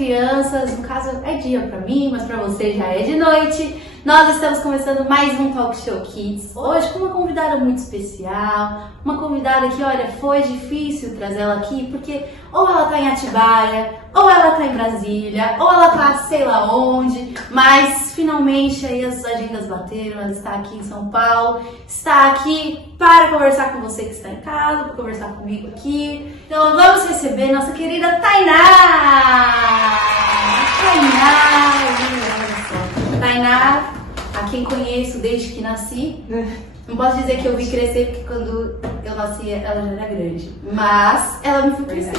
crianças, no caso é dia pra mim, mas pra você já é de noite. Nós estamos começando mais um Talk Show Kids, hoje com uma convidada muito especial, uma convidada que, olha, foi difícil trazer ela aqui, porque ou ela tá em Atibaia, ou ela tá em Brasília, ou ela tá sei lá onde, mas finalmente aí as agendas bateram, ela está aqui em São Paulo, está aqui para conversar com você que está em casa, para conversar comigo aqui. Então vamos receber nossa querida Tainá! Tainá, a quem conheço desde que nasci. Não posso dizer que eu vi crescer, porque quando eu nasci ela já era grande. Mas ela me viu crescer.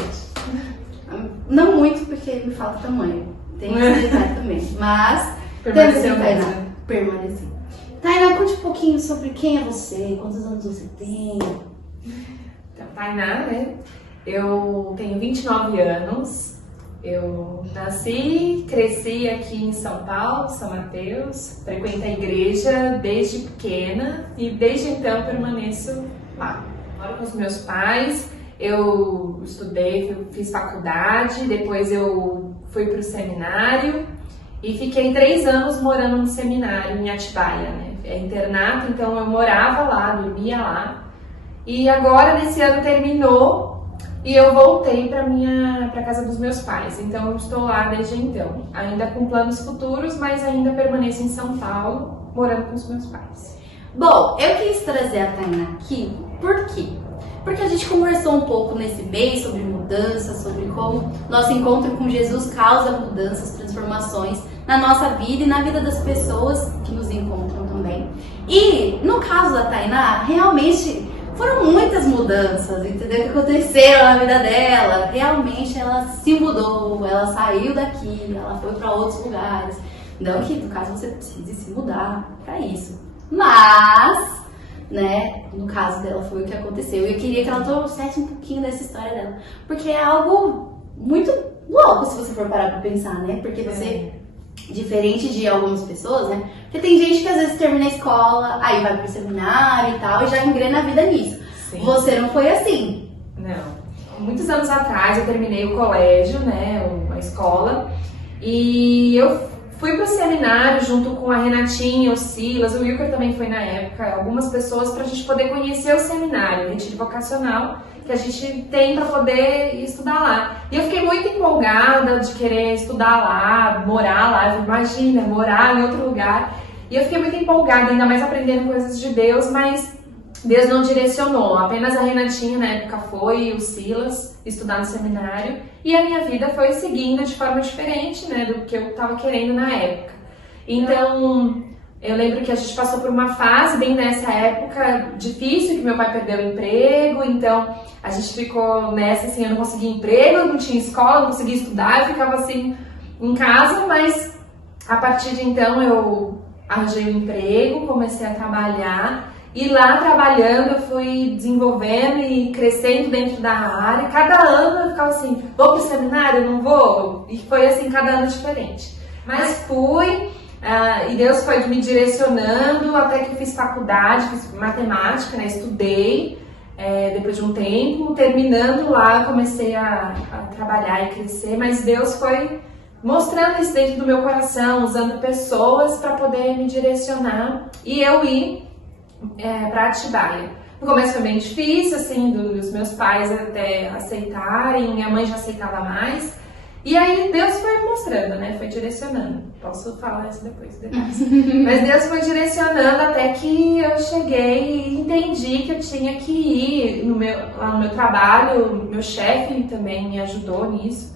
Não muito, porque me falta tamanho. Tem esse detalhe também. Mas permaneceu Tainá. Permaneceu. Tainá, conte um pouquinho sobre quem é você, quantos anos você tem. Então, Tainá, né? Eu tenho 29 anos. Eu nasci, cresci aqui em São Paulo, São Mateus, frequento a igreja desde pequena e desde então permaneço lá. Moro com os meus pais, eu estudei, fiz faculdade, depois eu fui para o seminário e fiquei 3 anos morando no seminário em Atibaia, né? É internato, então eu morava lá, dormia lá. E agora, nesse ano, terminou. E eu voltei para casa dos meus pais, então eu estou lá desde então, ainda com planos futuros, mas ainda permaneço em São Paulo, morando com os meus pais. Bom, eu quis trazer a Tainá aqui, por quê? Porque a gente conversou um pouco nesse mês sobre mudanças, sobre como nosso encontro com Jesus causa mudanças, transformações na nossa vida e na vida das pessoas que nos encontram também. E no caso da Tainá, realmente foram muitas mudanças, entendeu? Que aconteceram na vida dela. Realmente ela se mudou, ela saiu daqui, ela foi para outros lugares. Não que no caso você precise se mudar para isso. Mas, né, no caso dela foi o que aconteceu. E eu queria que ela trouxesse um pouquinho dessa história dela. Porque é algo muito louco se você for parar para pensar, né? Porque você, diferente de algumas pessoas, né? Porque tem gente que às vezes termina a escola, aí vai pro seminário e tal, e já engrena a vida nisso. Sim. Você não foi assim. Não. Muitos anos atrás eu terminei o colégio, né, a escola, e eu fui pro seminário junto com a Renatinha, o Silas, o Wilker também foi na época, algumas pessoas pra gente poder conhecer o seminário, o retiro vocacional, que a gente tem para poder estudar lá. E eu fiquei muito empolgada de querer estudar lá, morar lá, imagina, morar em outro lugar. E eu fiquei muito empolgada, ainda mais aprendendo coisas de Deus, mas Deus não direcionou. Apenas a Renatinha na época foi, e o Silas, estudar no seminário. E a minha vida foi seguindo de forma diferente, né, do que eu estava querendo na época. Então, eu lembro que a gente passou por uma fase, bem nessa época, difícil, que meu pai perdeu o emprego, então a gente ficou nessa, assim, eu não conseguia emprego, não tinha escola, não conseguia estudar, eu ficava assim, em casa, mas a partir de então eu arranjei um emprego, comecei a trabalhar, e lá trabalhando eu fui desenvolvendo e crescendo dentro da área. Cada ano eu ficava assim, vou pro seminário, não vou? E foi assim, cada ano diferente. Mas fui, e Deus foi me direcionando até que eu fiz faculdade, fiz matemática, né? Estudei depois de um tempo. Terminando lá, eu comecei a trabalhar e crescer, mas Deus foi mostrando isso dentro do meu coração, usando pessoas para poder me direcionar e eu ir para Atibaia. No começo foi bem difícil, assim, dos meus pais até aceitarem, minha mãe já aceitava mais. E aí Deus foi mostrando, né? Foi direcionando. Posso falar isso depois. Mas Deus foi direcionando até que eu cheguei e entendi que eu tinha que ir lá no meu trabalho. Meu chefe também me ajudou nisso.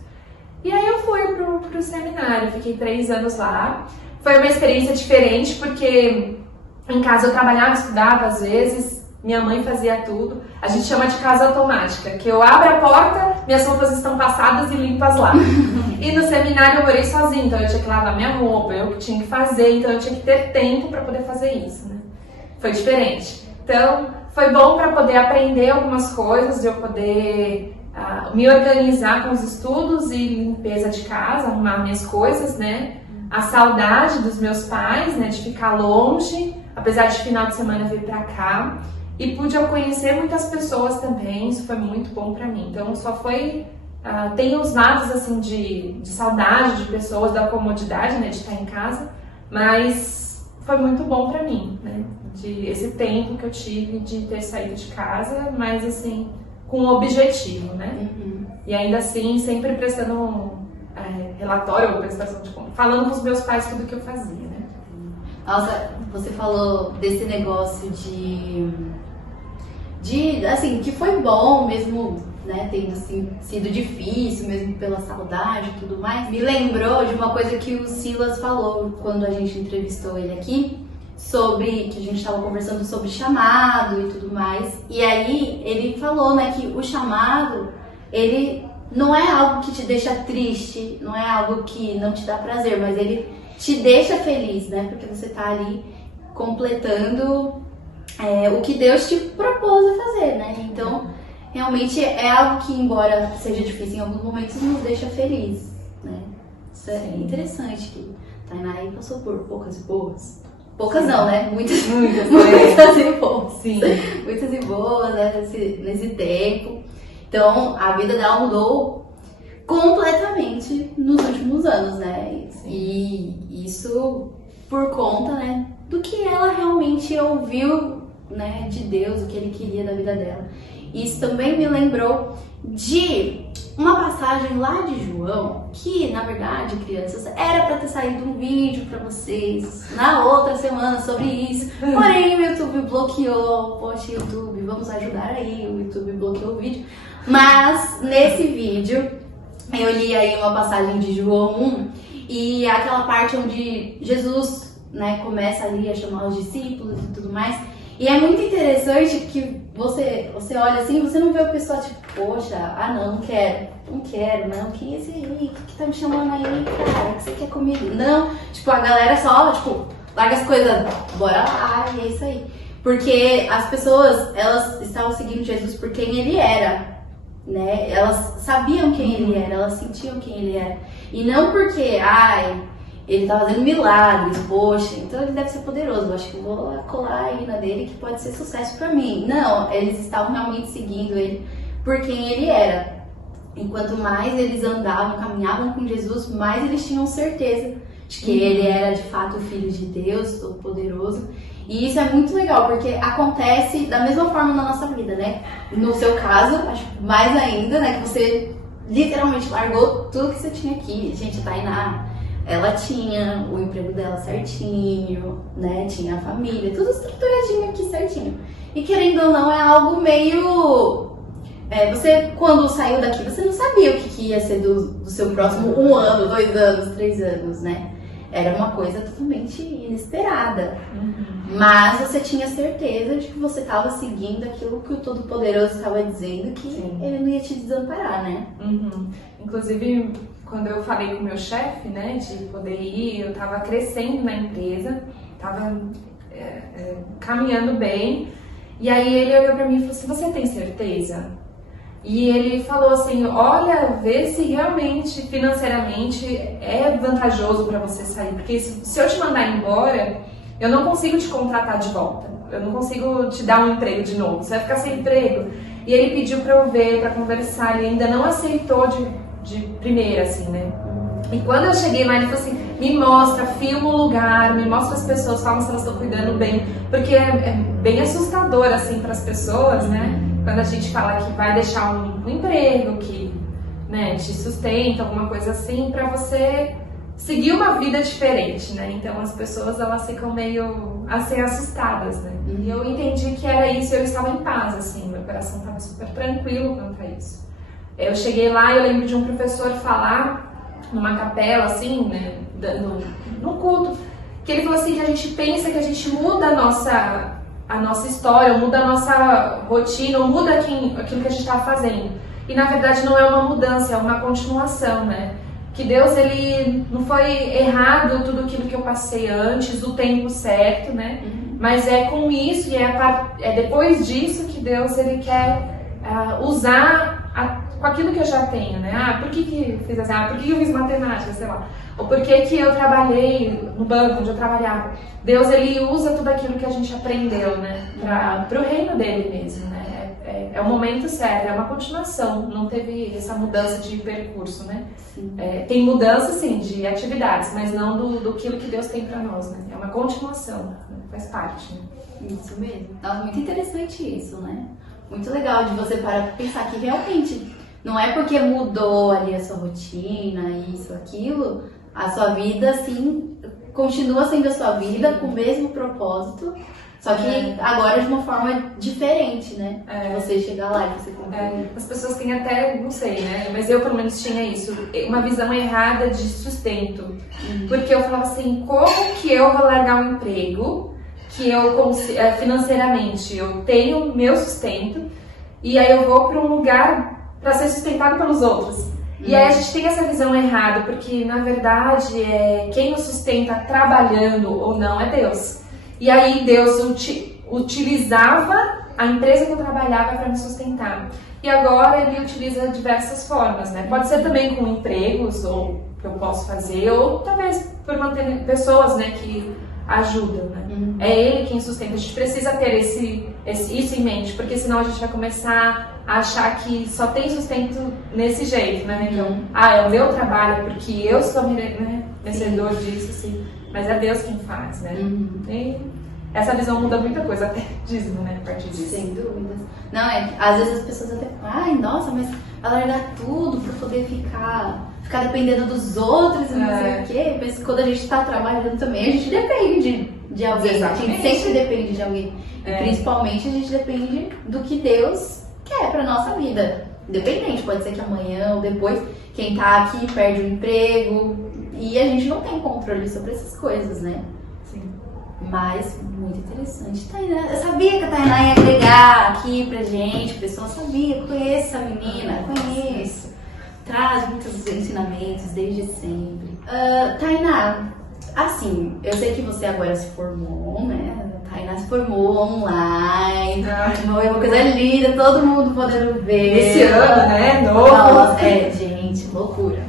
E aí eu fui pro seminário, fiquei 3 anos lá. Foi uma experiência diferente porque em casa eu trabalhava, estudava às vezes, minha mãe fazia tudo. A gente chama de casa automática, que eu abro a porta, minhas roupas estão passadas e limpas lá. E no seminário eu morei sozinha, então eu tinha que lavar minha roupa, eu que tinha que fazer, então eu tinha que ter tempo para poder fazer isso, né? Foi diferente. Então foi bom para poder aprender algumas coisas, de eu poder me organizar com os estudos e limpeza de casa, arrumar minhas coisas, né? A saudade dos meus pais, né? De ficar longe, apesar de final de semana vir para cá. E pude conhecer muitas pessoas também, isso foi muito bom para mim. Então só foi Tem os lados assim de saudade de pessoas, da comodidade, né, de estar em casa, mas foi muito bom para mim, né, esse tempo que eu tive de ter saído de casa, mas assim, com um objetivo, né, e ainda assim sempre prestando relatório ou prestação de conta, falando com os meus pais tudo que eu fazia, né. Nossa, você falou desse negócio de assim, que foi bom mesmo, né, tendo assim, sido difícil, mesmo pela saudade e tudo mais. Me lembrou de uma coisa que o Silas falou quando a gente entrevistou ele aqui, sobre que a gente estava conversando sobre chamado e tudo mais. E aí ele falou, né, que o chamado, ele não é algo que te deixa triste, não é algo que não te dá prazer, mas ele te deixa feliz, né, porque você tá ali completando o que Deus te propôs a fazer, né? Então, realmente é algo que, embora seja difícil em alguns momentos, nos deixa feliz, né? Isso é interessante, que Tainá aí passou por poucas e boas. Poucas não, né? Muitas e boas. Sim. Muitas e boas, né? Nesse tempo. Então, a vida dela mudou completamente nos últimos anos, né? Sim. E isso por conta, né, do que ela realmente ouviu, né, de Deus, o que ele queria da vida dela. Isso também me lembrou de uma passagem lá de João, que na verdade, crianças, era para ter saído um vídeo para vocês na outra semana sobre isso, porém o YouTube bloqueou. Poxa, YouTube, vamos ajudar aí, o YouTube bloqueou o vídeo. Mas nesse vídeo eu li aí uma passagem de João 1 e aquela parte onde Jesus, né, começa ali a chamar os discípulos e tudo mais. E é muito interessante que você olha assim, você não vê o pessoal tipo, poxa, não quero, que esse aí, que tá me chamando aí, cara, que você quer comigo? Não, tipo, a galera só, tipo, larga as coisas, bora lá, e é isso aí. Porque as pessoas, elas estavam seguindo Jesus por quem ele era, né? Elas sabiam quem ele era, elas sentiam quem ele era. E não porque, ele tá fazendo milagres, poxa, então ele deve ser poderoso, eu acho que eu vou colar aí na dele que pode ser sucesso pra mim. Não, eles estavam realmente seguindo ele por quem ele era. E quanto mais eles andavam, caminhavam com Jesus, mais eles tinham certeza de que ele era de fato o Filho de Deus, Todo-Poderoso. E isso é muito legal, porque acontece da mesma forma na nossa vida, né? No seu caso, acho mais ainda, né, que você literalmente largou tudo que você tinha aqui. Gente, Tainá, ela tinha o emprego dela certinho, né? Tinha a família, tudo estruturadinho aqui certinho. E querendo ou não, é algo meio... você, quando saiu daqui, você não sabia o que ia ser do seu próximo 1 ano, 2 anos, 3 anos, né? Era uma coisa totalmente inesperada. Mas você tinha certeza de que você estava seguindo aquilo que o Todo-Poderoso estava dizendo, que ele não ia te desamparar, né? Inclusive, quando eu falei com o meu chefe, né, de poder ir, eu estava crescendo na empresa, estava caminhando bem, e aí ele olhou para mim e falou assim, você tem certeza? E ele falou assim, olha, vê se realmente, financeiramente, é vantajoso para você sair, porque se eu te mandar embora, eu não consigo te contratar de volta, eu não consigo te dar um emprego de novo, você vai ficar sem emprego. E ele pediu para eu ver, para conversar, ele ainda não aceitou de primeira, assim, né? E quando eu cheguei lá, ele falou assim, me mostra, filma o lugar, me mostra as pessoas, fala se elas estão cuidando bem, porque é bem assustador, assim, para as pessoas, né? Quando a gente fala que vai deixar um emprego, que, né, te sustenta, alguma coisa assim, para você seguir uma vida diferente, né? Então as pessoas, elas ficam meio, assim, assustadas, né? E eu entendi que era isso, eu estava em paz, assim, meu coração estava super tranquilo quanto a isso. Eu cheguei lá e eu lembro de um professor falar numa capela, assim, né, no culto, que ele falou assim, que a gente pensa que a gente muda a nossa história, muda a nossa rotina, muda aquilo que a gente está fazendo. E na verdade não é uma mudança, é uma continuação, né? Que Deus, ele não foi errado tudo aquilo que eu passei antes, do tempo certo, né? Mas é com isso e é depois disso que Deus, ele quer usar com aquilo que eu já tenho, né? Por que eu fiz assim? Por que eu fiz matemática, sei lá? Ou por que eu trabalhei no banco onde eu trabalhava? Deus, ele usa tudo aquilo que a gente aprendeu, né? Para o reino dele mesmo, né? é o momento certo, é uma continuação, não teve essa mudança de percurso, né? Tem mudança, sim, de atividades, mas não do que Deus tem para nós, né? É uma continuação, né? Faz parte, né? Isso mesmo. Nossa, muito interessante isso, né? Muito legal de você parar pra pensar que realmente não é porque mudou ali a sua rotina, isso, aquilo, a sua vida, assim, continua sendo a sua vida com o mesmo propósito, só que agora de uma forma diferente, né? De você chegar lá e você cumprir. As pessoas têm até, não sei, né? Mas eu pelo menos tinha isso, uma visão errada de sustento. Porque eu falava assim, como que eu vou largar um emprego que eu financeiramente eu tenho meu sustento e aí eu vou para um lugar para ser sustentado pelos outros. E aí a gente tem essa visão errada, porque na verdade quem nos sustenta trabalhando ou não é Deus. E aí Deus utilizava a empresa que eu trabalhava para me sustentar. E agora Ele utiliza diversas formas, né? Pode ser também com empregos, ou que eu posso fazer, ou talvez por manter pessoas, né, que ajudam, né? É Ele quem sustenta. A gente precisa ter isso em mente, porque senão a gente vai começar a achar que só tem sustento nesse jeito, né? Então, é o meu trabalho, porque eu sou merecedor disso, assim. Mas é Deus quem faz, né? E essa visão muda muita coisa, até dízimo, né? A partir disso. Sem dúvidas. Não, às vezes as pessoas até falam, ai, nossa, mas vai largar tudo pra poder ficar dependendo dos outros e não sei o quê. Mas quando a gente tá trabalhando também, a gente depende de alguém. Exatamente. A gente sempre depende de alguém. E principalmente a gente depende do que Deus quer pra nossa vida. Independente, pode ser que amanhã ou depois quem tá aqui perde o emprego. E a gente não tem controle sobre essas coisas, né? Sim. Mas, muito interessante. Tainá, eu sabia que a Tainá ia agregar aqui pra gente. A pessoa sabia, conheço essa menina, conheço. Traz muitos ensinamentos desde sempre. Tainá, assim, eu sei que você agora se formou, né? A Tainá se formou online. Foi uma coisa linda, todo mundo podendo ver. Esse ano, né? Novo. Nossa, gente, loucura.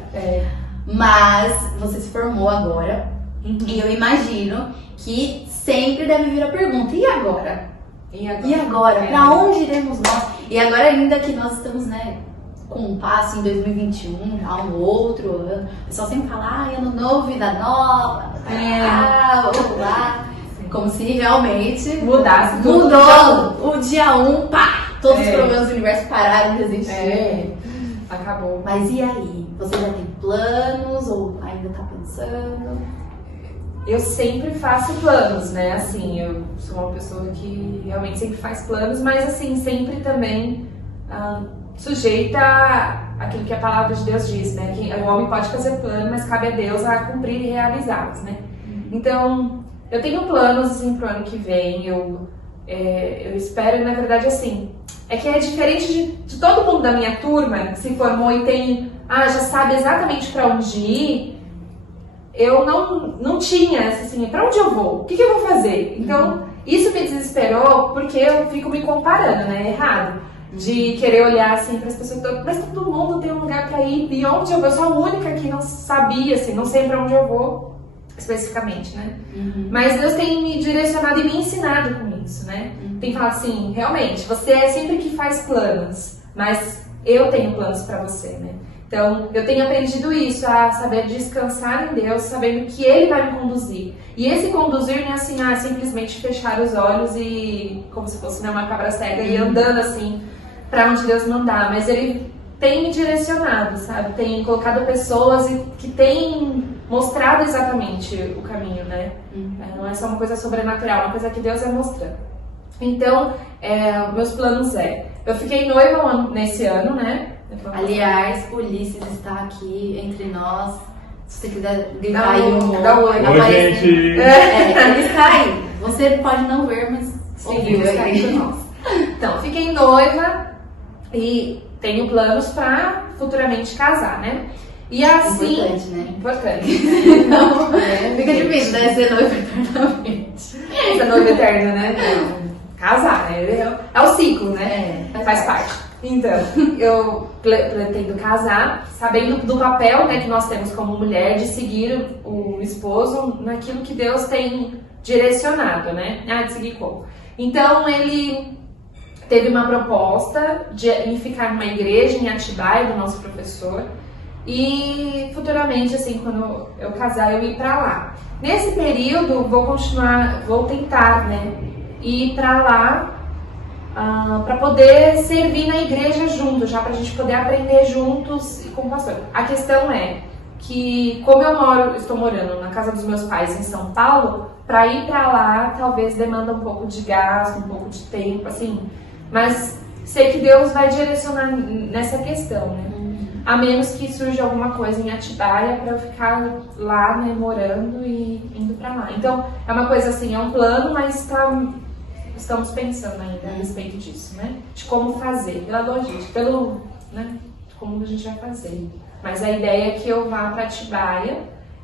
Mas você se formou agora e eu imagino que sempre deve vir a pergunta, e agora? E agora? Pra onde iremos nós? E agora ainda que nós estamos, né, com um passo em 2021, já um outro ano, o pessoal sempre fala, ano novo, vida nova, vamos lá. Como se realmente mudasse. Mudou o dia 1, pá! Todos os problemas do universo pararam de existir. Acabou. Mas e aí? Você já tem planos ou ainda tá pensando? Eu sempre faço planos, né? Assim, eu sou uma pessoa que realmente sempre faz planos, mas assim, sempre também sujeita àquilo que a palavra de Deus diz, né? Que o homem pode fazer plano, mas cabe a Deus a cumprir e realizá-los, né? Então, eu tenho planos assim pro ano que vem, eu espero, na verdade, assim, é que é diferente de todo mundo da minha turma que se formou e tem, já sabe exatamente para onde ir. Eu não tinha, assim, para onde eu vou? O que eu vou fazer? Então, isso me desesperou porque eu fico me comparando, né? Errado. De querer olhar, assim, para as pessoas, mas todo mundo tem um lugar para ir, e onde eu vou? Eu sou a única que não sabia, assim, não sei para onde eu vou, especificamente, né? Mas Deus tem me direcionado e me ensinado com isso, né? Tem falado assim, realmente, você é sempre que faz planos, mas eu tenho planos para você, né? Então, eu tenho aprendido isso, a saber descansar em Deus, sabendo que Ele vai me conduzir. E esse conduzir não é assim, simplesmente fechar os olhos e, como se fosse uma cabra cega, e andando assim, para onde Deus mandar. Mas Ele tem me direcionado, sabe? Tem colocado pessoas que têm mostrado exatamente o caminho, né? Não é só uma coisa sobrenatural, é uma coisa que Deus vai mostrando. Então, meus planos eu fiquei noiva nesse ano, né? Aliás, Ulisses está aqui entre nós. Se você quiser gritar aí dá oi. Oi, gente! Ele está aí. Você pode não ver, mas ouviu aí. Então, fiquei noiva e tenho planos para futuramente casar, né? E assim... Importante, né? Importante. Não, fica difícil, né? Ser noiva eternamente. Ser noiva eterna, né? Não. Casar, né? É o ciclo, né? Faz parte. Então, eu pretendo casar, sabendo do papel, né, que nós temos como mulher de seguir o esposo naquilo que Deus tem direcionado, né? De seguir como. Então, ele teve uma proposta em ficar numa igreja em Atibaia, do nosso professor, e futuramente, assim, quando eu casar, eu ir para lá. Nesse período, vou tentar, né, ir para lá para poder servir na igreja junto, já para a gente poder aprender juntos e com o pastor. A questão é que, como estou morando na casa dos meus pais em São Paulo, para ir para lá talvez demanda um pouco de gasto, um pouco de tempo, assim, mas sei que Deus vai direcionar nessa questão, né? A menos que surja alguma coisa em Atibaia para eu ficar lá, né, morando e indo para lá. Então, é uma coisa assim, é um plano, mas estamos pensando ainda a respeito disso, né? De como fazer, pela logística, né, de como a gente vai fazer. Mas a ideia é que eu vá para Atibaia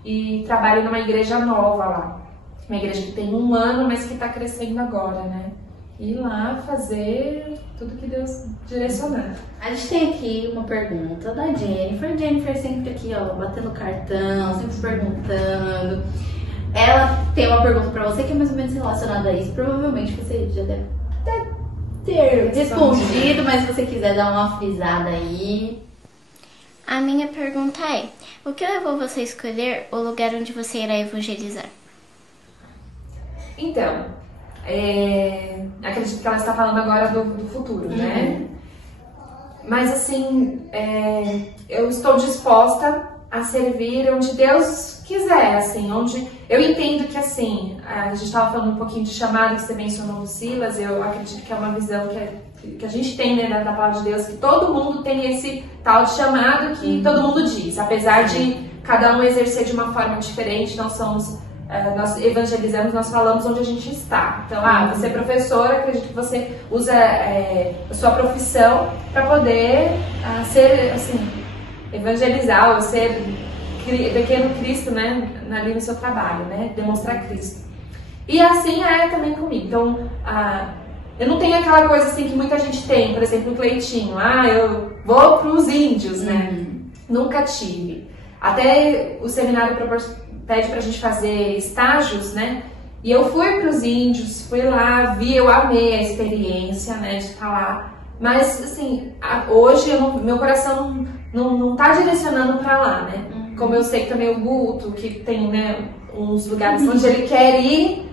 e trabalhe numa igreja nova lá. Uma igreja que tem 1 ano, mas que está crescendo agora, né? Ir lá fazer tudo que Deus direcionar. A gente tem aqui uma pergunta da Jennifer. Jennifer sempre aqui, ó, batendo cartão, sempre perguntando. Ela tem uma pergunta pra você que é mais ou menos relacionada a isso. Provavelmente você já deve ter respondido, mas se você quiser dar uma frisada aí. A minha pergunta é: o que levou você a escolher o lugar onde você irá evangelizar? Então, acredito que ela está falando agora do futuro, né? Mas assim, eu estou disposta a servir onde Deus quiser, assim, onde eu entendo que, assim, a gente estava falando um pouquinho de chamado que você mencionou no Silas, eu acredito que é uma visão que a gente tem, né, da palavra de Deus, que todo mundo tem esse tal de chamado que todo mundo diz, apesar de cada um exercer de uma forma diferente, nós evangelizamos, nós falamos onde a gente está. Então, você é professora, acredito que você usa a sua profissão para poder ser, assim, evangelizar ou ser pequeno Cristo, né, ali no seu trabalho, né, demonstrar Cristo. E assim é também comigo. Então, eu não tenho aquela coisa assim que muita gente tem, por exemplo, o Cleitinho, eu vou para os índios, né? Nunca tive. Até o seminário pede pra gente fazer estágios, né? E eu fui para os índios, fui lá, eu amei a experiência, né, de estar lá. Mas, assim, hoje meu coração não tá direcionando para lá, né? Como eu sei também o Guto, que tem, né, uns lugares onde ele quer ir,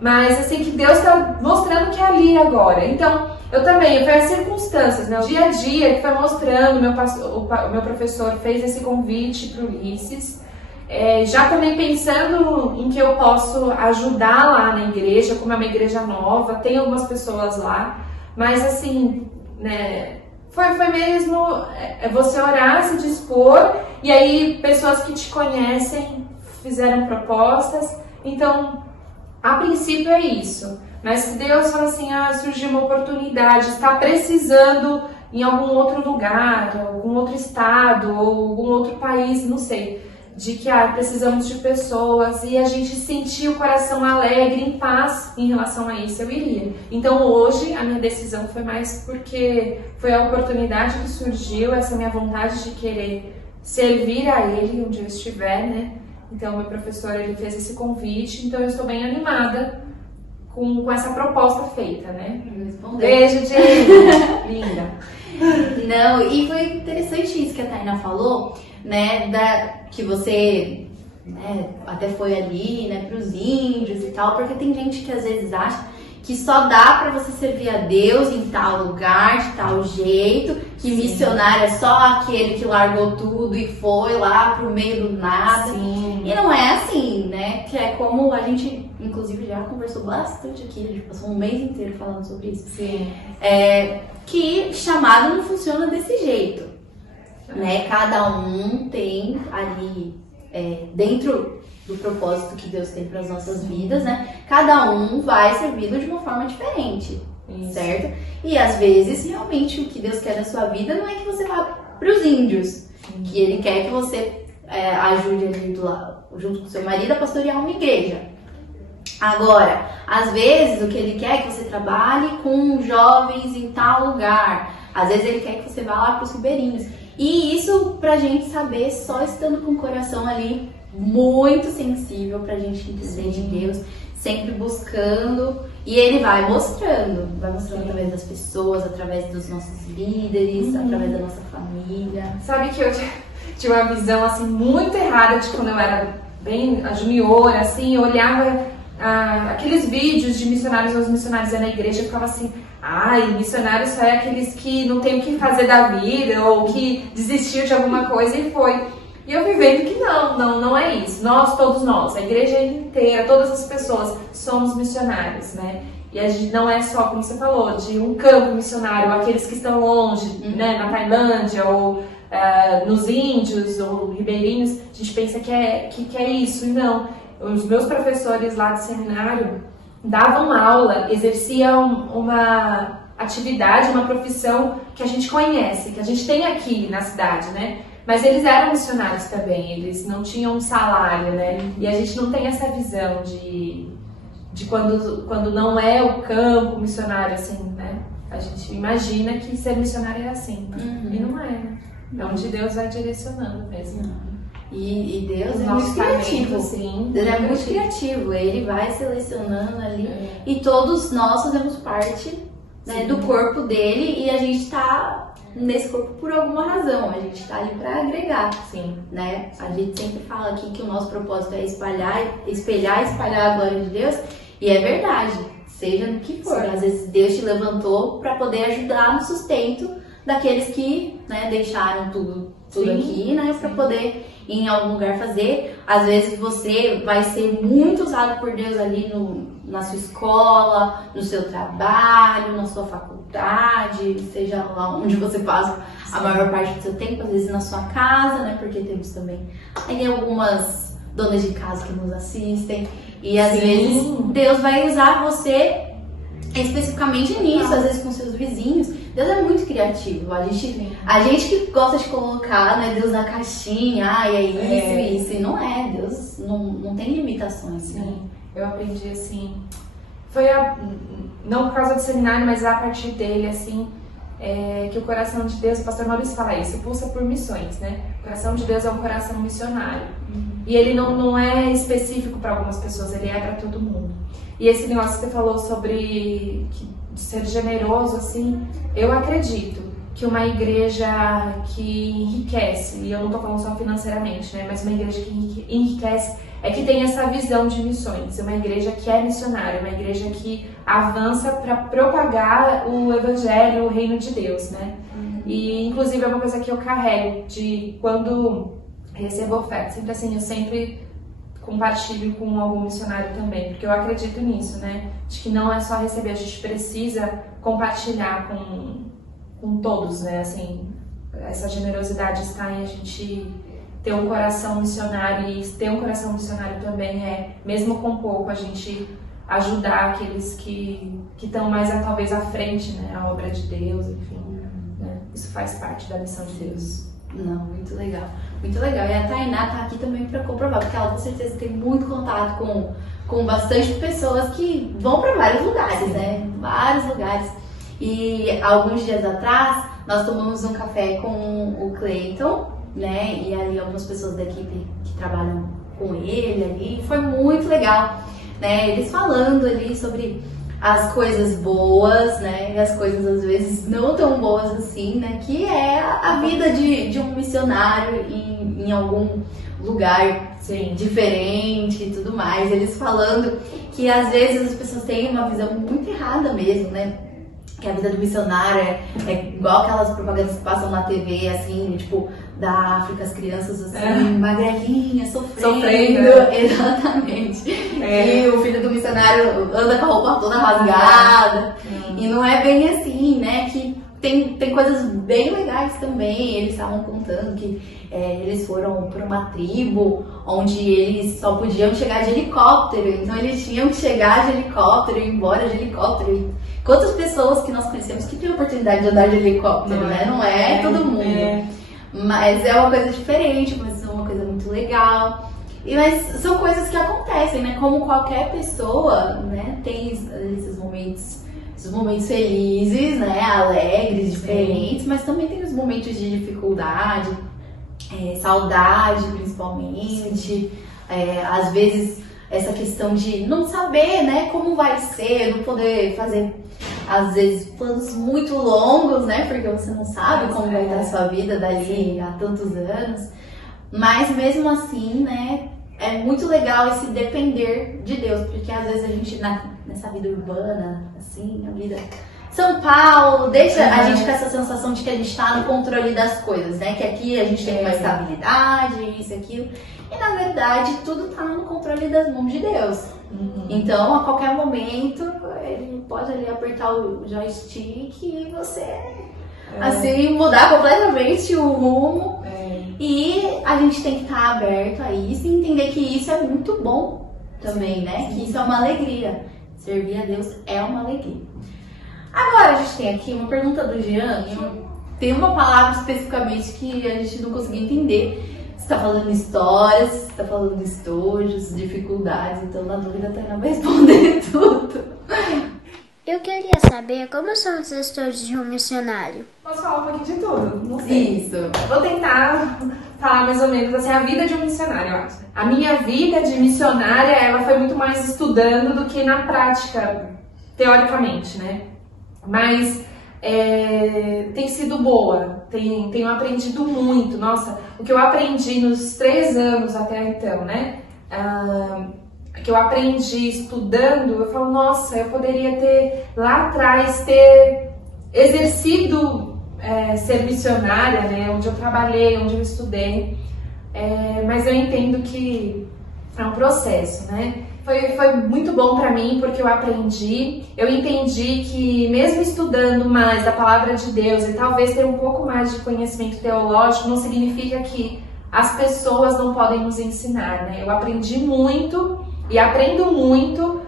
mas, assim, que Deus está mostrando que é ali agora. Então, foi as circunstâncias, né? O dia a dia que foi mostrando, o meu professor fez esse convite para o Ulisses, já também pensando em que eu posso ajudar lá na igreja, como é uma igreja nova, tem algumas pessoas lá, mas assim, né, foi mesmo você orar, se dispor, e aí pessoas que te conhecem fizeram propostas, então a princípio é isso, mas se Deus fala assim, surgiu uma oportunidade, está precisando em algum outro lugar, algum outro estado, ou algum outro país, não sei, de que precisamos de pessoas e a gente sentir o coração alegre, em paz em relação a isso, eu iria. Então hoje a minha decisão foi mais porque foi a oportunidade que surgiu, essa minha vontade de querer servir a Ele onde eu estiver, né? Então meu professor, ele fez esse convite, então eu estou bem animada com essa proposta feita, né? Beijo, Jenny! Linda! Não, e foi interessante isso que a Tainá falou, né, que você, né, até foi ali, né, pros índios e tal, porque tem gente que às vezes acha que só dá pra você servir a Deus em tal lugar, de tal jeito, que missionário é só aquele que largou tudo e foi lá pro meio do nada. Sim. E não é assim, né, que é como a gente, inclusive, já conversou bastante aqui, a gente passou um mês inteiro falando sobre isso. Sim. Que chamado não funciona desse jeito, né? Cada um tem ali, dentro do propósito que Deus tem para as nossas vidas, né? Cada um vai servindo de uma forma diferente, certo? E às vezes, realmente, o que Deus quer na sua vida não é que você vá para os índios, que Ele quer que você ajude ali junto com seu marido a pastorear uma igreja. Agora, às vezes o que Ele quer é que você trabalhe com jovens em tal lugar. Às vezes Ele quer que você vá lá para os ribeirinhos. E isso pra gente saber só estando com o coração ali muito sensível pra gente entender de Deus, sempre buscando E ele vai mostrando através das pessoas, através dos nossos líderes, através da nossa família. Sabe que eu tinha uma visão assim muito errada de quando eu era bem a junior, assim, eu olhava aqueles vídeos de missionários, os missionários na igreja, eu ficava assim, ai, missionários só é aqueles que não tem o que fazer da vida ou que desistiu de alguma coisa e foi. E eu fui vendo que não é isso. Todos nós, a igreja inteira, todas as pessoas somos missionários, né? E a gente não é só, como você falou, de um campo missionário, aqueles que estão longe, né, na Tailândia ou nos índios ou ribeirinhos, a gente pensa que é isso, e não. Os meus professores lá de seminário davam aula, exerciam uma atividade, uma profissão que a gente conhece, que a gente tem aqui na cidade, né? Mas eles eram missionários também, eles não tinham um salário, né? E a gente não tem essa visão de quando não é o campo missionário, assim, né? A gente imagina que ser missionário é assim, e não é, né? É onde Deus vai direcionando mesmo. E Deus é muito criativo, sim. Deus é muito criativo, Ele vai selecionando ali. E todos nós fazemos parte, né, do corpo dele, e a gente tá nesse corpo por alguma razão. A gente tá ali para agregar, sim, né? A gente sempre fala aqui que o nosso propósito é espalhar a glória de Deus, e é verdade, seja no que for. Às vezes Deus te levantou para poder ajudar no sustento daqueles que, né, deixaram tudo aqui, né, para poder ir em algum lugar fazer. Às vezes você vai ser muito usado por Deus ali na sua escola, no seu trabalho, na sua faculdade, seja lá onde você passa a maior parte do seu tempo, às vezes na sua casa, né, porque temos também aí algumas donas de casa que nos assistem, e às vezes Deus vai usar você especificamente nisso, às vezes com seus vizinhos. Deus é muito criativo. A gente que gosta de colocar, né, Deus na caixinha, é isso. E não é. Deus não tem limitações. Sim. Né? Eu aprendi assim. Não por causa do seminário, mas a partir dele, assim, que o coração de Deus, o pastor Maurício fala isso, pulsa por missões, né? O coração de Deus é um coração missionário. E ele não é específico para algumas pessoas, ele é para todo mundo. E esse negócio que você falou sobre de ser generoso, assim, eu acredito que uma igreja que enriquece, e eu não tô falando só financeiramente, né, mas uma igreja que enriquece é que tem essa visão de missões, uma igreja que é missionária, uma igreja que avança para propagar o evangelho, o reino de Deus, né? E inclusive é uma coisa que eu carrego de quando recebo oferta, sempre assim, eu sempre compartilho com algum missionário também, porque eu acredito nisso, né? De que não é só receber, a gente precisa compartilhar com todos, né? Assim, essa generosidade está em a gente ter um coração missionário, e ter um coração missionário também mesmo com pouco, a gente ajudar aqueles que estão mais, talvez, à frente, né? A obra de Deus, enfim, né? Isso faz parte da missão de Deus. Não, muito legal. Muito legal. E a Tainá tá aqui também para comprovar, porque ela com certeza tem muito contato com bastante pessoas que vão para vários lugares, né? Vários lugares. E alguns dias atrás, nós tomamos um café com o Cleiton, né? E ali algumas pessoas da equipe que trabalham com ele ali. Foi muito legal, né? Eles falando ali sobre as coisas boas, né? E as coisas às vezes não tão boas assim, né? Que é a vida de um missionário em algum lugar, sim, diferente e tudo mais. Eles falando que às vezes as pessoas têm uma visão muito errada mesmo, né? Que a vida do missionário é igual aquelas propagandas que passam na TV, assim, tipo, da África, as crianças assim, magrelinhas, sofrendo. Exatamente. E o filho do missionário anda com a roupa toda rasgada. E não é bem assim, né? Que tem coisas bem legais também. Eles estavam contando que eles foram para uma tribo onde eles só podiam chegar de helicóptero. Então eles tinham que chegar de helicóptero e ir embora de helicóptero. Quantas pessoas que nós conhecemos que têm a oportunidade de andar de helicóptero, né? Não é todo mundo. Mas é uma coisa diferente, mas é uma coisa muito legal. Mas são coisas que acontecem, né? Como qualquer pessoa, né? Tem esses momentos felizes, né? Alegres, diferentes, mas também tem os momentos de dificuldade, saudade principalmente. Às vezes essa questão de não saber, né, como vai ser, não poder fazer, às vezes, planos muito longos, né, porque você não sabe como vai estar a sua vida dali a tantos anos. Mas mesmo assim, né, é muito legal esse depender de Deus, porque às vezes a gente, nessa vida urbana, assim, a vida... São Paulo deixa a gente com essa sensação de que a gente está no controle das coisas, né? Que aqui a gente tem uma estabilidade, isso e aquilo. E na verdade, tudo está no controle das mãos de Deus. Então, a qualquer momento, ele pode ali apertar o joystick e você, assim, mudar completamente o rumo. E a gente tem que estar aberto a isso e entender que isso é muito bom também, né? Que isso é uma alegria. Servir a Deus é uma alegria. Agora a gente tem aqui uma pergunta do Jean. Tem uma palavra especificamente que a gente não conseguiu entender. Você está falando histórias, você está falando estojos, dificuldades. Então, na dúvida, a Tainá vai responder tudo. Eu queria saber como são os estojos de um missionário. Posso falar um pouquinho de tudo? Não sei. Isso. Vou tentar falar mais ou menos assim, a vida de um missionário, eu acho. A minha vida de missionária, ela foi muito mais estudando do que na prática, teoricamente, né? Mas tem sido boa, tenho aprendido muito. Nossa, o que eu aprendi nos 3 anos até então, né? Que eu aprendi estudando, eu falo, nossa, eu poderia ter lá atrás ter exercido ser missionária, né? Onde eu trabalhei, onde eu estudei. Mas eu entendo que é um processo, né? Foi muito bom para mim porque eu entendi que mesmo estudando mais da palavra de Deus e talvez ter um pouco mais de conhecimento teológico, não significa que as pessoas não podem nos ensinar, né? Eu aprendi muito e aprendo muito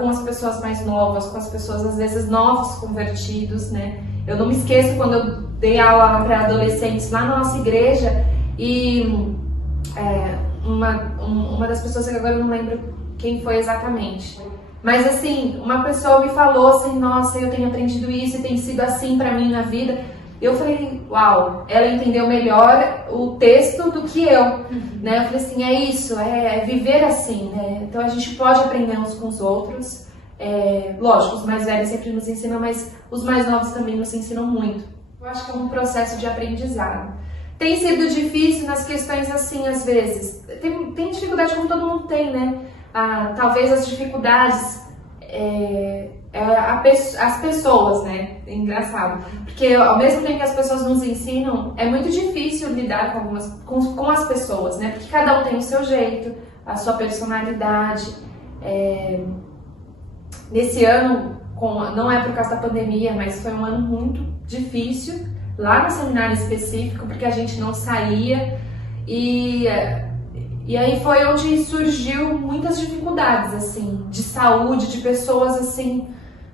com as pessoas mais novas, com as pessoas às vezes novos convertidos, né? Eu não me esqueço quando eu dei aula para adolescentes lá na nossa igreja e uma das pessoas que agora eu não lembro quem foi exatamente. Mas assim, uma pessoa me falou assim, nossa, eu tenho aprendido isso e tem sido assim pra mim na vida. Eu falei, uau, ela entendeu melhor o texto do que eu, né? Eu falei assim, é isso, é viver assim, né? Então a gente pode aprender uns com os outros. Lógico, os mais velhos sempre nos ensinam, mas os mais novos também nos ensinam muito. Eu acho que é um processo de aprendizado. Tem sido difícil nas questões assim, às vezes. Tem dificuldade como todo mundo tem, né? Talvez as dificuldades as pessoas, né? É engraçado. Porque ao mesmo tempo que as pessoas nos ensinam, é muito difícil lidar com as pessoas, né? Porque cada um tem o seu jeito, a sua personalidade. Nesse ano, não é por causa da pandemia, mas foi um ano muito difícil, lá no seminário específico, porque a gente não saía e aí foi onde surgiu muitas dificuldades, assim, de saúde, de pessoas, assim,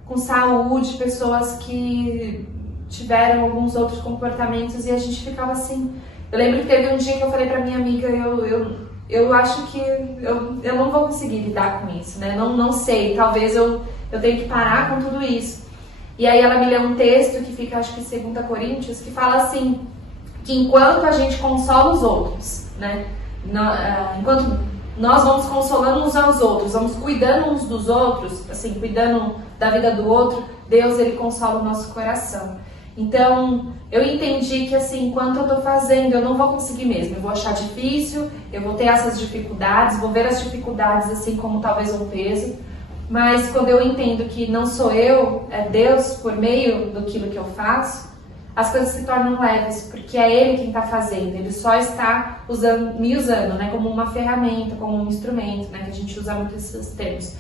com saúde, pessoas que tiveram alguns outros comportamentos e a gente ficava assim... Eu lembro que teve um dia que eu falei pra minha amiga, eu acho que eu não vou conseguir lidar com isso, né? Não sei, talvez eu tenha que parar com tudo isso. E aí ela me leu um texto que fica, acho que em 2 Coríntios, que fala assim, que enquanto a gente consola os outros, né? Enquanto nós vamos consolando uns aos outros, vamos cuidando uns dos outros, assim, cuidando da vida do outro, Deus, ele consola o nosso coração. Então, eu entendi que assim, enquanto eu tô fazendo, eu não vou conseguir mesmo, eu vou achar difícil, eu vou ter essas dificuldades, vou ver as dificuldades assim como talvez um peso, mas quando eu entendo que não sou eu, é Deus por meio daquilo que eu faço, as coisas se tornam leves, porque é Ele quem está fazendo, Ele só está me usando, né, como uma ferramenta, como um instrumento, né, que a gente usa muito esses termos.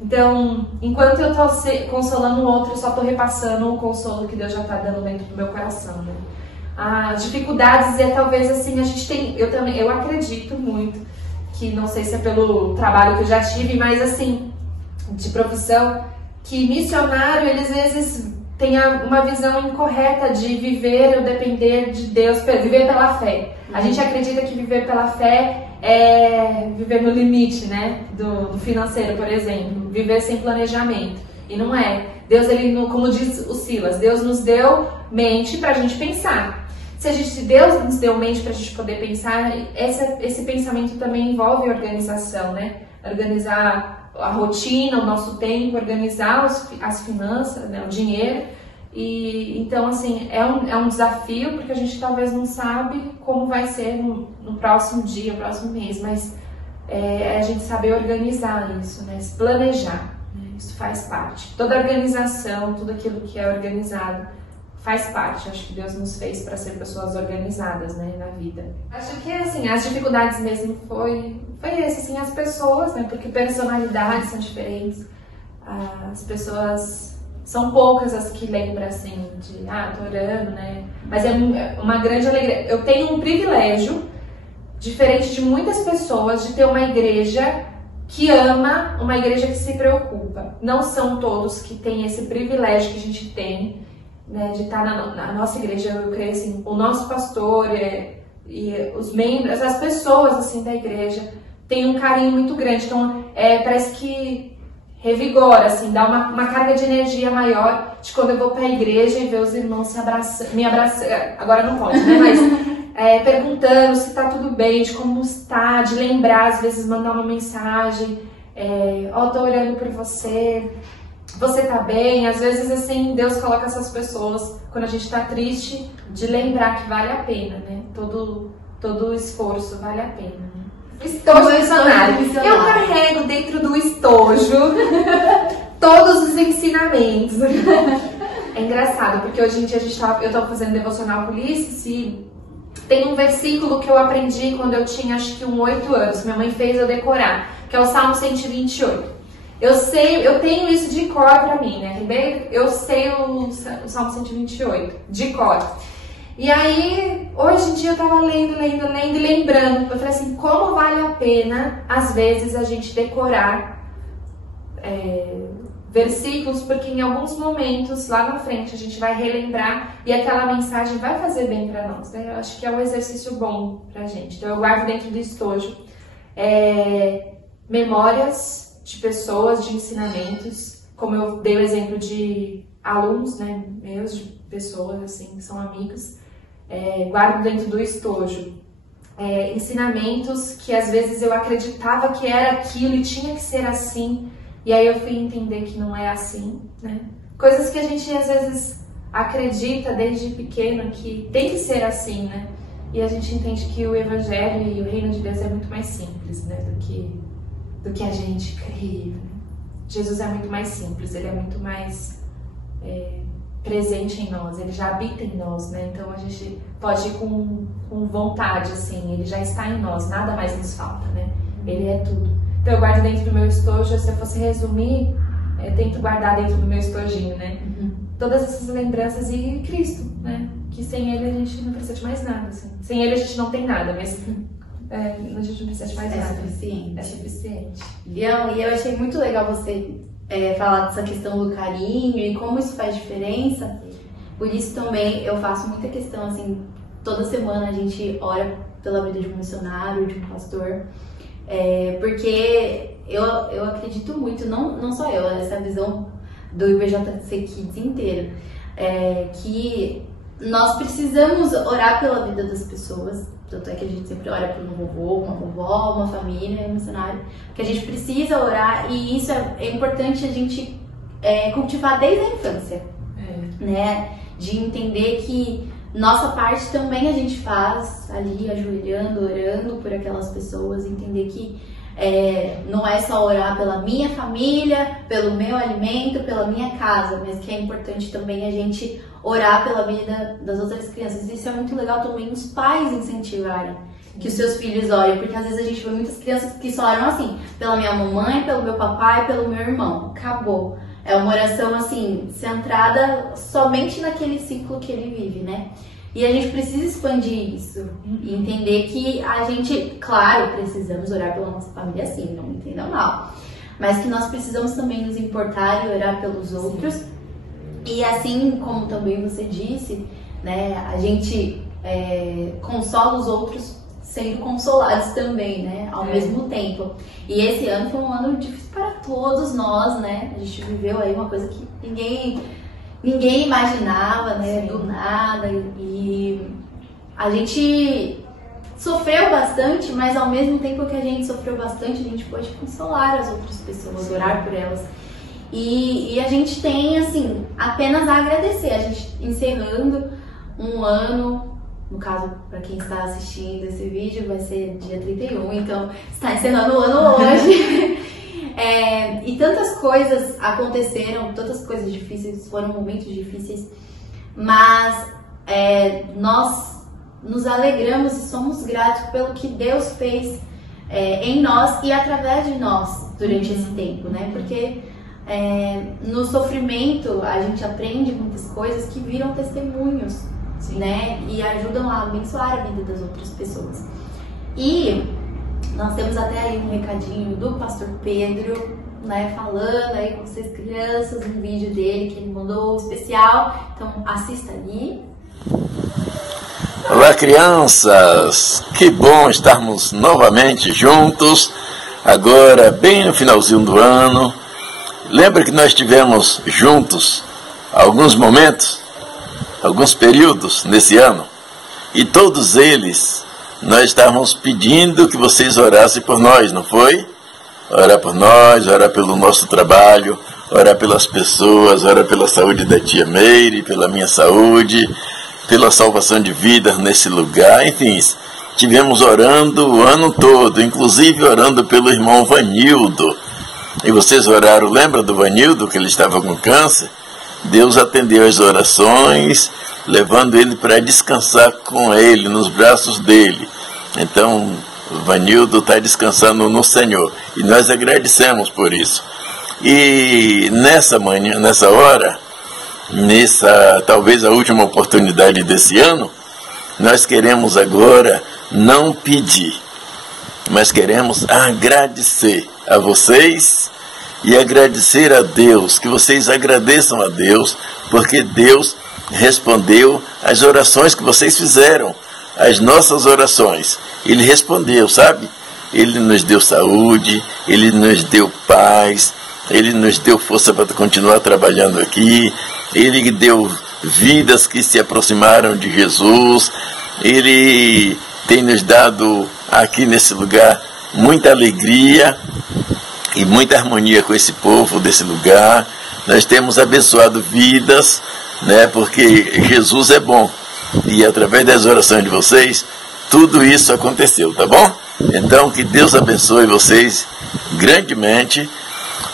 Então, enquanto eu estou consolando o outro, eu só estou repassando o consolo que Deus já está dando dentro do meu coração, né. As dificuldades talvez assim, a gente tem, eu acredito muito, que não sei se é pelo trabalho que eu já tive, mas assim, de profissão, que missionário, eles às vezes tem uma visão incorreta de viver ou depender de Deus, viver pela fé. A gente acredita que viver pela fé é viver no limite, né, do financeiro, por exemplo, viver sem planejamento. E não é. Deus, ele, como diz o Silas, Deus nos deu mente pra gente pensar. Se Deus nos deu mente pra gente poder pensar, esse pensamento também envolve organização, né? organizar a rotina, o nosso tempo, organizar as finanças, né, o dinheiro. E então, assim, é um desafio, porque a gente talvez não sabe como vai ser no próximo dia, no próximo mês, mas a gente saber organizar isso, né, se planejar, né, isso faz parte. Toda organização, tudo aquilo que é organizado faz parte. Acho que Deus nos fez para ser pessoas organizadas, né, na vida. Acho que, assim, as dificuldades mesmo foi esse, assim, as pessoas, né, porque personalidades são diferentes, as pessoas... São poucas as que lembram, assim, tô orando, né? Mas é uma grande alegria. Eu tenho um privilégio, diferente de muitas pessoas, de ter uma igreja que ama, uma igreja que se preocupa. Não são todos que têm esse privilégio que a gente tem, né? De estar na nossa igreja, eu creio, assim, o nosso pastor e os membros, as pessoas, assim, da igreja, têm um carinho muito grande. Então, parece que revigora, assim, dá uma carga de energia maior de quando eu vou pra igreja e ver os irmãos me abraçando, agora não pode, né, mas perguntando se tá tudo bem, de como está, de lembrar, às vezes mandar uma mensagem, tô orando por você, você tá bem, às vezes, assim, Deus coloca essas pessoas, quando a gente tá triste, de lembrar que vale a pena, né, todo o esforço vale a pena, né. Estojo missionário. Eu carrego dentro do estojo todos os ensinamentos. É engraçado, porque hoje em dia eu tô fazendo devocional com Ulisses e tem um versículo que eu aprendi quando eu tinha acho que 8 anos, que minha mãe fez eu decorar, que é o Salmo 128. Eu tenho isso de cor pra mim, né? Eu sei o Salmo 128 de cor. E aí, hoje em dia eu tava lendo e lembrando, eu falei assim, como vale a pena, às vezes, a gente decorar versículos, porque em alguns momentos, lá na frente, a gente vai relembrar e aquela mensagem vai fazer bem pra nós, né? Eu acho que é um exercício bom pra gente. Então, eu guardo dentro do estojo memórias de pessoas, de ensinamentos, como eu dei o exemplo de alunos, né, meus, de pessoas, assim, que são amigos. Guardo dentro do estojo ensinamentos que às vezes eu acreditava que era aquilo e tinha que ser assim, e aí eu fui entender que não é assim, né? Coisas que a gente às vezes acredita desde pequeno que tem que ser assim, né? E a gente entende que o Evangelho e o Reino de Deus é muito mais simples, né? do que a gente crê, né? Jesus é muito mais simples, ele é muito mais presente em nós, ele já habita em nós, né? Então a gente pode ir com vontade, assim, ele já está em nós, nada mais nos falta, né? Ele é tudo. Então eu guardo dentro do meu estojo, se eu fosse resumir, tento guardar dentro do meu estojinho, né? Todas essas lembranças e Cristo, né? Que sem ele a gente não precisa de mais nada, assim. Sem ele a gente não tem nada, mas a gente não precisa de mais nada. Suficiente. É suficiente. E eu achei muito legal você falar dessa questão do carinho e como isso faz diferença. Por isso também eu faço muita questão, assim, toda semana a gente ora pela vida de um missionário, de um pastor, porque eu acredito muito, não só eu, essa visão do IBJC Kids inteiro, que nós precisamos orar pela vida das pessoas. Tanto é que a gente sempre ora por um vovô, uma vovó, uma família, um missionário, que a gente precisa orar, e isso é importante a gente cultivar desde a infância, né? De entender que nossa parte também a gente faz ali, ajoelhando, orando por aquelas pessoas, entender que não é só orar pela minha família, pelo meu alimento, pela minha casa, mas que é importante também a gente orar pela vida das outras crianças. Isso é muito legal também os pais incentivarem que os seus filhos orem, porque às vezes a gente vê muitas crianças que só oram assim, pela minha mamãe, pelo meu papai, pelo meu irmão. Acabou. É uma oração assim, centrada somente naquele ciclo que ele vive, né? E a gente precisa expandir isso e entender que a gente, claro, precisamos orar pela nossa família sim, não me entendam mal, mas que nós precisamos também nos importar e orar pelos outros. E assim como também você disse, né, a gente consola os outros sendo consolados também, né, ao mesmo tempo. E esse ano foi um ano difícil para todos nós, né? A gente viveu aí uma coisa que ninguém imaginava, né, do nada, e a gente sofreu bastante, mas ao mesmo tempo que a gente sofreu bastante, a gente pode consolar as outras pessoas, orar por elas. E a gente tem, assim, apenas a agradecer. A gente encerrando um ano, no caso, para quem está assistindo esse vídeo, vai ser dia 31, então está encerrando o ano hoje. E tantas coisas aconteceram, tantas coisas difíceis, foram momentos difíceis, mas nós nos alegramos e somos gratos pelo que Deus fez em nós e através de nós durante esse tempo, né? Porque no sofrimento a gente aprende muitas coisas que viram testemunhos, né? E ajudam a abençoar a vida das outras pessoas. E nós temos até aí um recadinho do pastor Pedro, né? Falando aí com vocês crianças, um vídeo dele que ele mandou especial. Então assista aí. Olá, crianças! Que bom estarmos novamente juntos, agora bem no finalzinho do ano. Lembra que nós estivemos juntos alguns momentos, alguns períodos nesse ano? E todos eles, nós estávamos pedindo que vocês orassem por nós, não foi? Orar por nós, orar pelo nosso trabalho, orar pelas pessoas, orar pela saúde da tia Meire, pela minha saúde, pela salvação de vidas nesse lugar, enfim, tivemos orando o ano todo, inclusive orando pelo irmão Vanildo. E vocês oraram, lembra do Vanildo, que ele estava com câncer? Deus atendeu as orações, levando ele para descansar com ele, nos braços dele. Então, o Vanildo está descansando no Senhor, e nós agradecemos por isso. E nessa manhã, nessa hora, talvez a última oportunidade desse ano, nós queremos agora não pedir, mas queremos agradecer a vocês e agradecer a Deus, que vocês agradeçam a Deus, porque Deus respondeu às orações que vocês fizeram, as nossas orações. Ele respondeu, sabe? Ele nos deu saúde, Ele nos deu paz, Ele nos deu força para continuar trabalhando aqui, Ele deu vidas que se aproximaram de Jesus, Ele tem nos dado aqui nesse lugar muita alegria e muita harmonia com esse povo desse lugar. Nós temos abençoado vidas, né, porque Jesus é bom, e através das orações de vocês, tudo isso aconteceu, tá bom? Então, que Deus abençoe vocês grandemente.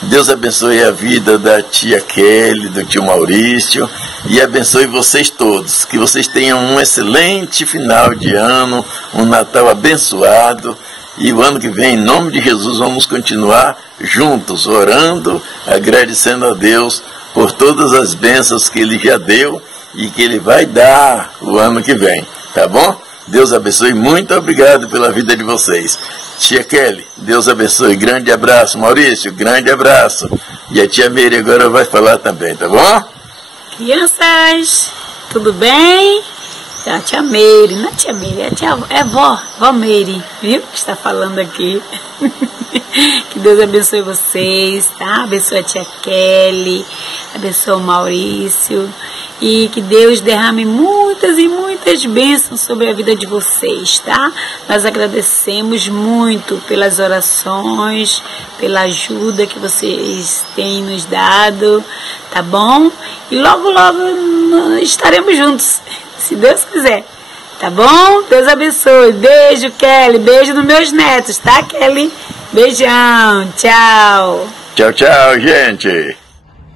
Deus abençoe a vida da tia Kelly, do tio Maurício, e abençoe vocês todos. Que vocês tenham um excelente final de ano, um Natal abençoado. E o ano que vem, em nome de Jesus, vamos continuar juntos, orando, agradecendo a Deus por todas as bênçãos que Ele já deu e que Ele vai dar o ano que vem, tá bom? Deus abençoe, muito obrigado pela vida de vocês. Tia Kelly, Deus abençoe, grande abraço. Maurício, grande abraço. E a tia Meire agora vai falar também, tá bom? Crianças, tudo bem? A tia Meire, não é tia Meire, é vó Meire, viu? Que está falando aqui. Que Deus abençoe vocês, tá? Abençoe a tia Kelly, abençoe o Maurício. E que Deus derrame muitas e muitas bênçãos sobre a vida de vocês, tá? Nós agradecemos muito pelas orações, pela ajuda que vocês têm nos dado, tá bom? E logo, logo estaremos juntos, se Deus quiser, tá bom? Deus abençoe. Beijo, Kelly. Beijo nos meus netos, tá, Kelly? Beijão. Tchau. Tchau, tchau, gente.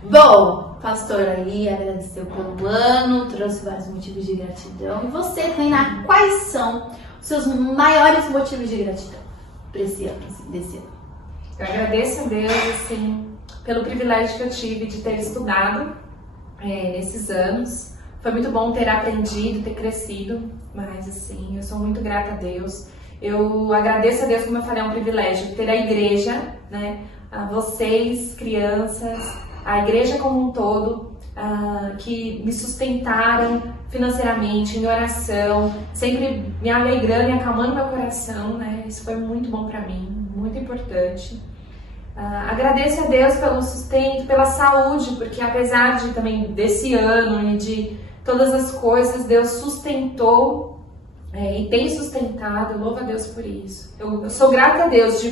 Bom, pastor aí agradeceu pelo ano, trouxe vários motivos de gratidão. E você, Tainá, quais são os seus maiores motivos de gratidão para esse ano, desse ano? Eu agradeço a Deus, assim, pelo privilégio que eu tive de ter estudado nesses anos. Foi muito bom ter aprendido, ter crescido, mas assim, eu sou muito grata a Deus. Eu agradeço a Deus, como eu falei, é um privilégio ter a igreja, né? A vocês, crianças, a igreja como um todo, que me sustentaram financeiramente, em oração, sempre me alegrando e acalmando meu coração, né? Isso foi muito bom para mim, muito importante. Agradeço a Deus pelo sustento, pela saúde, porque apesar de também desse ano e de todas as coisas, Deus sustentou E tem sustentado, louvo a Deus por isso. Eu sou grata a Deus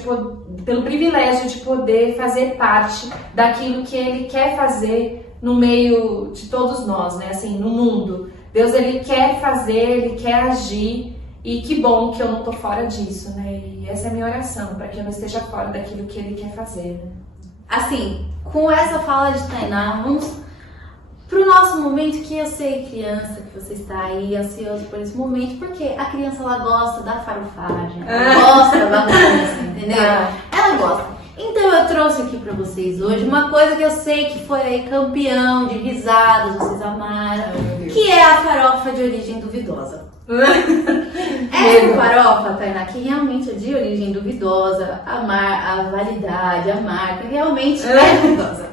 pelo privilégio de poder fazer parte daquilo que Ele quer fazer no meio de todos nós, né? Assim, no mundo. Deus, Ele quer fazer, Ele quer agir. E que bom que eu não tô fora disso, né? E essa é a minha oração, para que eu não esteja fora daquilo que Ele quer fazer, né? Assim, com essa fala de Tainá, vamos pro nosso momento, que eu sei, criança, que você está aí ansioso por esse momento, porque a criança, ela gosta da farofagem, ela gosta da bagunça, entendeu? Ela gosta. Então eu trouxe aqui pra vocês hoje uma coisa que eu sei que foi aí campeão de risadas, vocês amaram, que é a farofa de origem duvidosa. Essa farofa, Tainá, que realmente é de origem duvidosa, a validade, a marca realmente é duvidosa.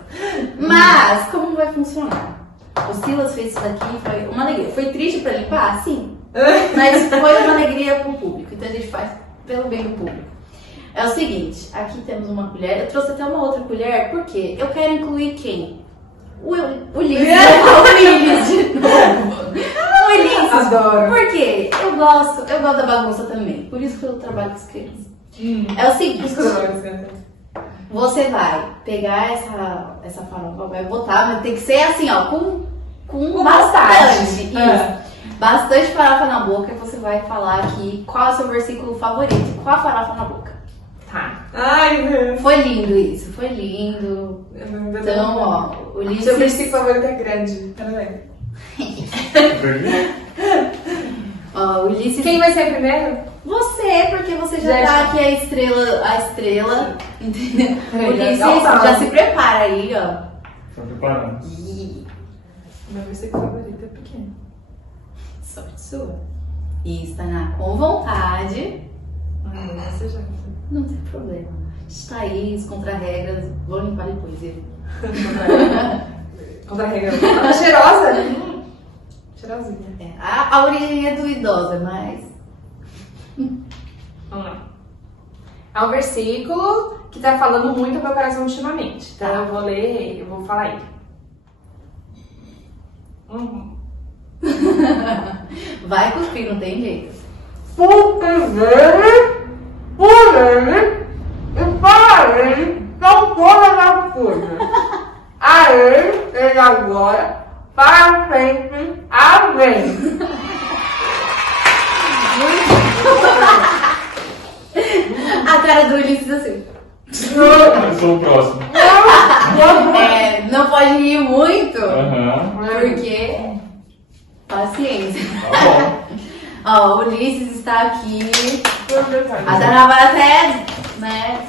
Mas como vai funcionar? O Silas fez isso daqui, foi uma alegria. Foi triste pra limpar? Sim. Mas foi uma alegria pro público. Então a gente faz pelo bem do público. É o seguinte, aqui temos uma colher. Eu trouxe até uma outra colher, porque eu quero incluir quem? O Ulisses de novo. O Ulisses. Adoro. Por quê? Eu gosto da bagunça também. Por isso que eu trabalho com as crianças. É o seguinte. Você vai pegar essa farofa, vai botar, mas tem que ser assim, ó, com bastante. Isso. Bastante farofa na boca, e você vai falar aqui qual é o seu versículo favorito. Qual a farofa na boca? Tá. Ai, meu. Foi lindo isso, foi lindo. Então, ó, Ulisses... Seu versículo favorito é grande. Ó, Ulisses... Quem vai ser primeiro? Você, porque você já tá aqui a estrela, entendeu? Ulisses, já se prepara aí, ó. Tô preparando. Meu versículo favorito é pequeno. Sorte sua. Isso, Tainá, com vontade. Você já... Não tem problema. Está aí, os contra-regras, vou limpar depois. Contra-regra. Tá cheirosa? Cheirosinha. A origem é duvidosa, mas... Vamos lá. É um versículo que tá falando muito ao meu coração ultimamente. Então eu vou ler, eu vou falar ele. Vai cuspir, não tem jeito. Por ele e para ele são todas as coisas. A ele agora, para sempre. Amém. A cara do Ulisses assim. Eu sou o próximo. Não pode rir muito, Aham. porque... Paciência. Tá bom. Ó, o Ulisses está aqui. A Tainá vai até, né?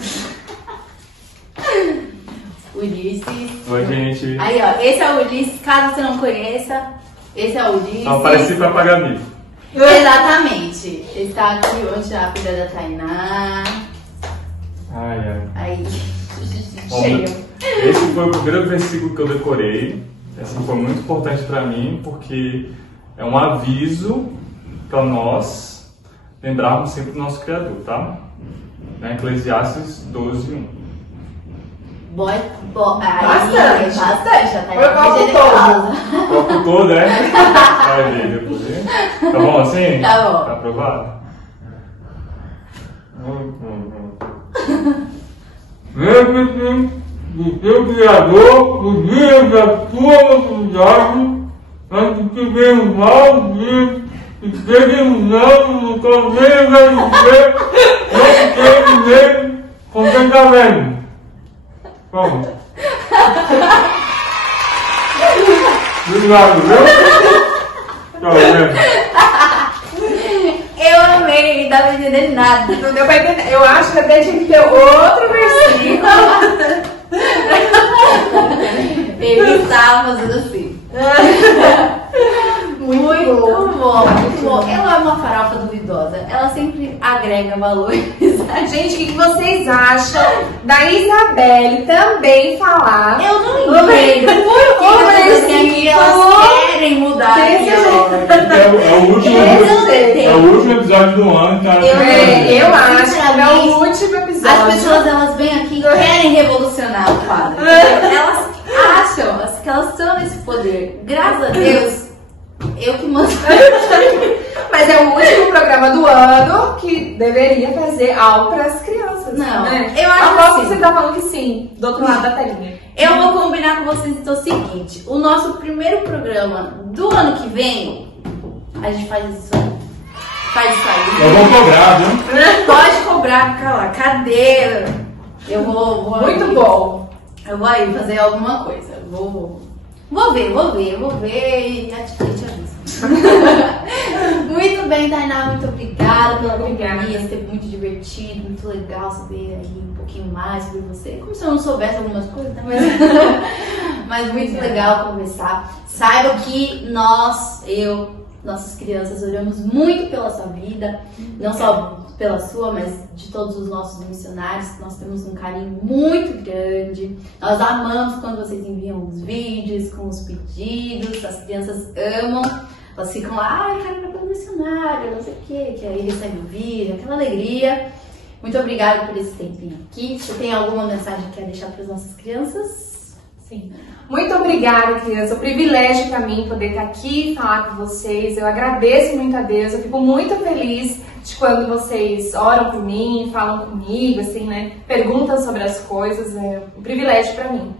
Ulisses. Oi, gente. Aí, ó, esse é o Ulisses, caso você não conheça. Esse é o Ulisses. Só apareci pra pagar mico. Exatamente. Ele está aqui hoje a cuidar da Tainá. Ai. Aí. Bom, Cheio. esse foi o primeiro versículo que eu decorei. Esse foi muito importante pra mim, porque é um aviso para nós lembrarmos sempre do nosso Criador, tá? Eclesiastes 12:1. Bastante, já tá Eu copo todo. Copo todo, é? Vai ver depois. Tá bom assim? Tá bom. Tá aprovado? Lembre-se do seu Criador no dia da sua mocidade, antes que venha o mau dia e terminando no caminho da viver, não tem nem contentamento. Vamos. Obrigado, viu? Tchau, gente. Eu amei, não dá pra entender nada. Não deu pra entender. Eu acho que até tinha que ter outro versículo. Ele estava fazendo assim. Muito bom. Eu amo a farofa duvidosa. Ela sempre agrega valor. Gente, o que vocês acham da Isabelle também falar? Eu não entendo por que elas querem mudar aqui agora. É o último episódio do ano, tá? Eu acho que é o último episódio. As pessoas, elas vêm aqui e querem revolucionar o quadro. Elas acham que elas estão nesse poder. Graças a Deus, Eu que mando. Mas é o último programa do ano que deveria fazer algo para as crianças. Não, né? eu acho que que você tá falando que sim, do outro lado da telinha. Eu vou combinar com vocês então o seguinte: o nosso primeiro programa do ano que vem, a gente faz isso aí. Eu vou cobrar, viu? Pode cobrar, cara, cadê? Eu vou Muito bom. Eu vou aí fazer alguma coisa. Vou ver e a gente avisa. Muito bem, Tainá, muito obrigada pela companhia. Esteve muito divertido, muito legal saber aí um pouquinho mais sobre você. Como se eu não soubesse algumas coisas, né? Mas muito legal conversar. Saiba que nossas crianças, olhamos muito pela sua vida, não só pela sua, mas de todos os nossos missionários. Nós temos um carinho muito grande. Nós amamos quando vocês enviam os vídeos com os pedidos. As crianças amam. Elas ficam lá, ai, quero ir para o missionário, não sei o quê, que aí recebe o vídeo, aquela alegria. Muito obrigada por esse tempinho aqui. Você tem alguma mensagem que quer deixar para as nossas crianças? Sim. Muito obrigada, criança. É um privilégio para mim poder estar aqui e falar com vocês. Eu agradeço muito a Deus. Eu fico muito feliz de quando vocês oram por mim, falam comigo, assim, né? Perguntam sobre as coisas. É um privilégio para mim.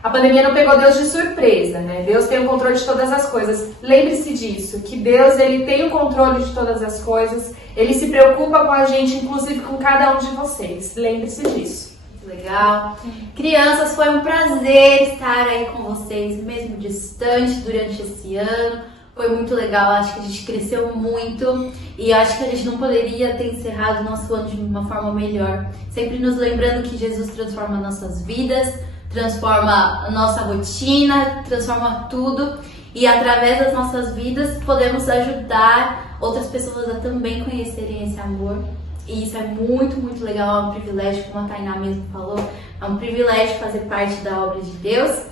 A pandemia não pegou Deus de surpresa, né? Deus tem o controle de todas as coisas. Lembre-se disso, que Deus, ele tem o controle de todas as coisas. Ele se preocupa com a gente, inclusive com cada um de vocês. Lembre-se disso. Legal. Crianças, foi um prazer estar aí com vocês, mesmo distante, durante esse ano. Foi muito legal, acho que a gente cresceu muito e acho que a gente não poderia ter encerrado o nosso ano de uma forma melhor. Sempre nos lembrando que Jesus transforma nossas vidas, transforma a nossa rotina, transforma tudo e através das nossas vidas podemos ajudar outras pessoas a também conhecerem esse amor. E isso é muito, muito legal, é um privilégio, como a Tainá mesmo falou, é um privilégio fazer parte da obra de Deus.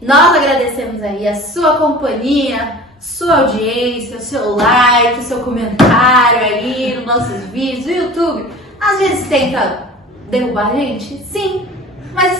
Nós agradecemos aí a sua companhia, sua audiência, o seu like, o seu comentário aí nos nossos vídeos, o YouTube. Às vezes tenta derrubar a gente, sim, mas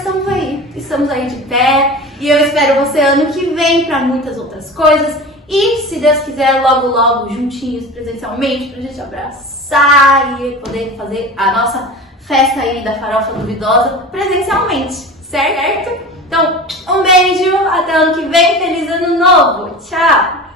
estamos aí de pé e eu espero você ano que vem para muitas outras coisas e, se Deus quiser, logo, logo, juntinhos, presencialmente, pra gente abraçar e poder fazer a nossa festa aí da farofa duvidosa presencialmente, certo? Então, um beijo, até ano que vem, feliz ano novo, tchau!